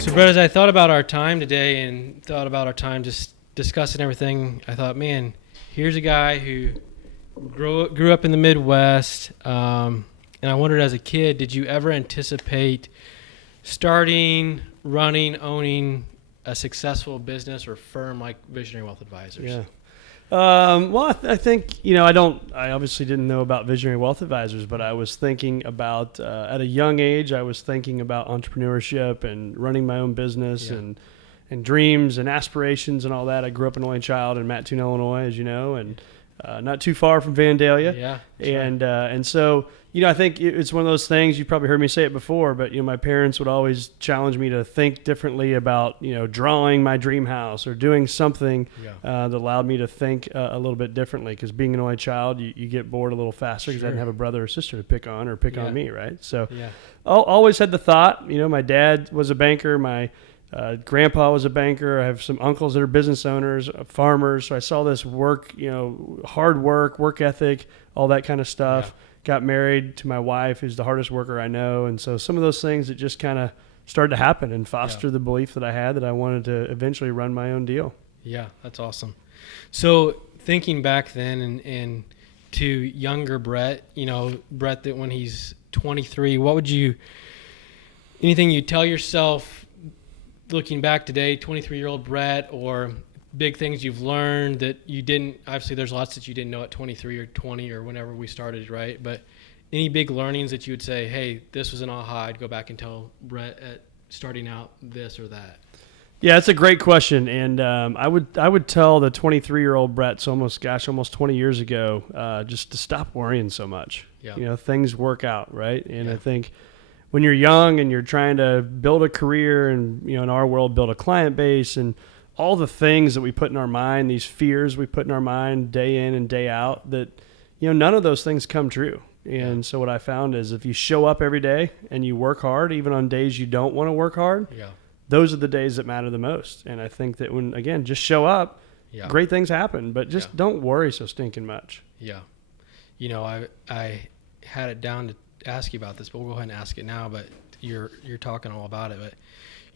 So, Brett, as I thought about our time today and thought about our time just discussing everything, I thought, man, here's a guy who grew up in the Midwest, and I wondered as a kid, did you ever anticipate starting, running, owning a successful business or firm like Visionary Wealth Advisors? Yeah. Well, I think, I obviously didn't know about Visionary Wealth Advisors, but I was thinking about, at a young age, I was thinking about entrepreneurship and running my own business and dreams and aspirations and all that. I grew up an only child in Mattoon, Illinois, as you know, and not too far from Vandalia. Yeah. And so, I think it's one of those things, you've probably heard me say it before, but, my parents would always challenge me to think differently about, drawing my dream house or doing something that allowed me to think a little bit differently. Because being an only child, you get bored a little faster because I didn't have a brother or sister to pick on on me, right? So always had the thought, my dad was a banker, my grandpa was a banker. I have some uncles that are business owners, farmers. So I saw this work, hard work ethic, all that kind of stuff. Yeah. Got married to my wife, who's the hardest worker I know. And so some of those things that just kind of started to happen and foster the belief that I had that I wanted to eventually run my own deal. Yeah, that's awesome. So thinking back then and to younger Brett, Brett that when he's 23, anything you tell yourself looking back today, 23-year-old Brett, or big things you've learned that you didn't, obviously there's lots that you didn't know at 23 or 20 or whenever we started, right? But any big learnings that you would say, hey, this was an aha, I'd go back and tell Brett at starting out this or that? Yeah, that's a great question. And I would tell the 23-year-old Brett, so almost 20 years ago, just to stop worrying so much. Yeah. Things work out, right? And I think when you're young and you're trying to build a career and, in our world, build a client base and all the things that we put in our mind, these fears we put in our mind day in and day out, that, none of those things come true. And so what I found is if you show up every day and you work hard, even on days you don't want to work hard, those are the days that matter the most. And I think that when, again, just show up, great things happen, but just don't worry so stinking much. Yeah. I had it down to ask you about this, but we'll go ahead and ask it now, but you're talking all about it. But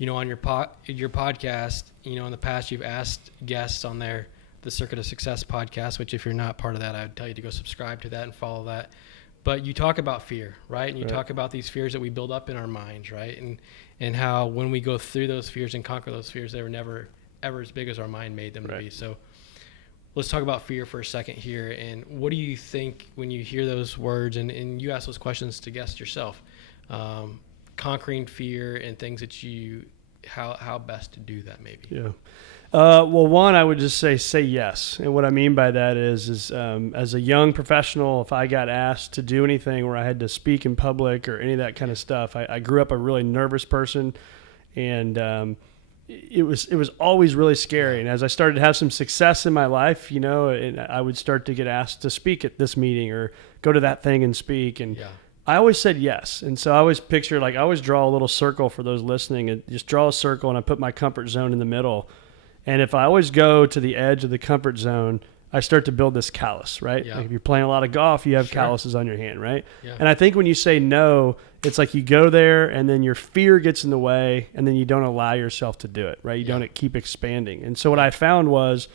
on your podcast, in the past you've asked guests on the Circuit of Success podcast, which if you're not part of that, I would tell you to go subscribe to that and follow that. But you talk about fear, right? And you talk about these fears that we build up in our minds, right? And how when we go through those fears and conquer those fears, they were never ever as big as our mind made them to be. So let's talk about fear for a second here. And what do you think when you hear those words and you ask those questions to guests yourself, conquering fear and things that how best to do that maybe? Yeah. Well, one, I would just say yes. And what I mean by that is as a young professional, if I got asked to do anything where I had to speak in public or any of that kind of stuff, I grew up a really nervous person, and it was always really scary. And as I started to have some success in my life, and I would start to get asked to speak at this meeting or go to that thing and speak. And I always said yes. And so I always picture, I always draw a little circle for those listening, and just draw a circle, and I put my comfort zone in the middle. And if I always go to the edge of the comfort zone, I start to build this callus, right? Yeah. Like if you're playing a lot of golf, you have calluses on your hand, right? Yeah. And I think when you say no, it's like you go there and then your fear gets in the way and then you don't allow yourself to do it, right? You don't keep expanding. And so what I found was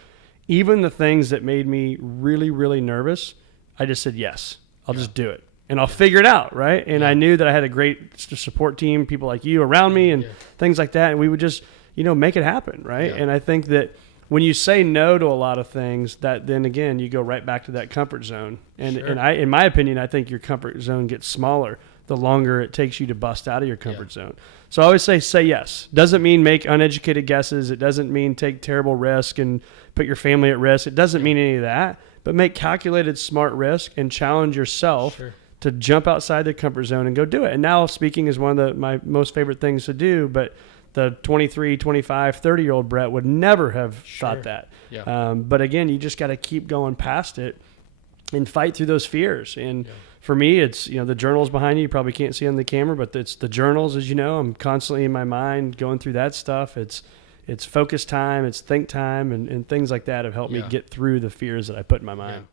even the things that made me really, really nervous, I just said, yes, I'll just do it. And I'll figure it out, right? And I knew that I had a great support team, people like you around me and things like that. And we would just, make it happen, right? And I think that when you say no to a lot of things, that then again, you go right back to that comfort zone. And in my opinion, I think your comfort zone gets smaller the longer it takes you to bust out of your comfort zone. So I always say yes. Doesn't mean make uneducated guesses. It doesn't mean take terrible risk and put your family at risk. It doesn't mean any of that, but make calculated, smart risk and challenge yourself to jump outside the comfort zone and go do it. And now speaking is one of my most favorite things to do, but the 23, 25, 30-year-old Brett would never have thought that. But again, you just got to keep going past it and fight through those fears. And for me, it's, the journals behind you probably can't see on the camera, but it's the journals, as you know. I'm constantly in my mind going through that stuff. It's focus time, it's think time, and things like that have helped me get through the fears that I put in my mind.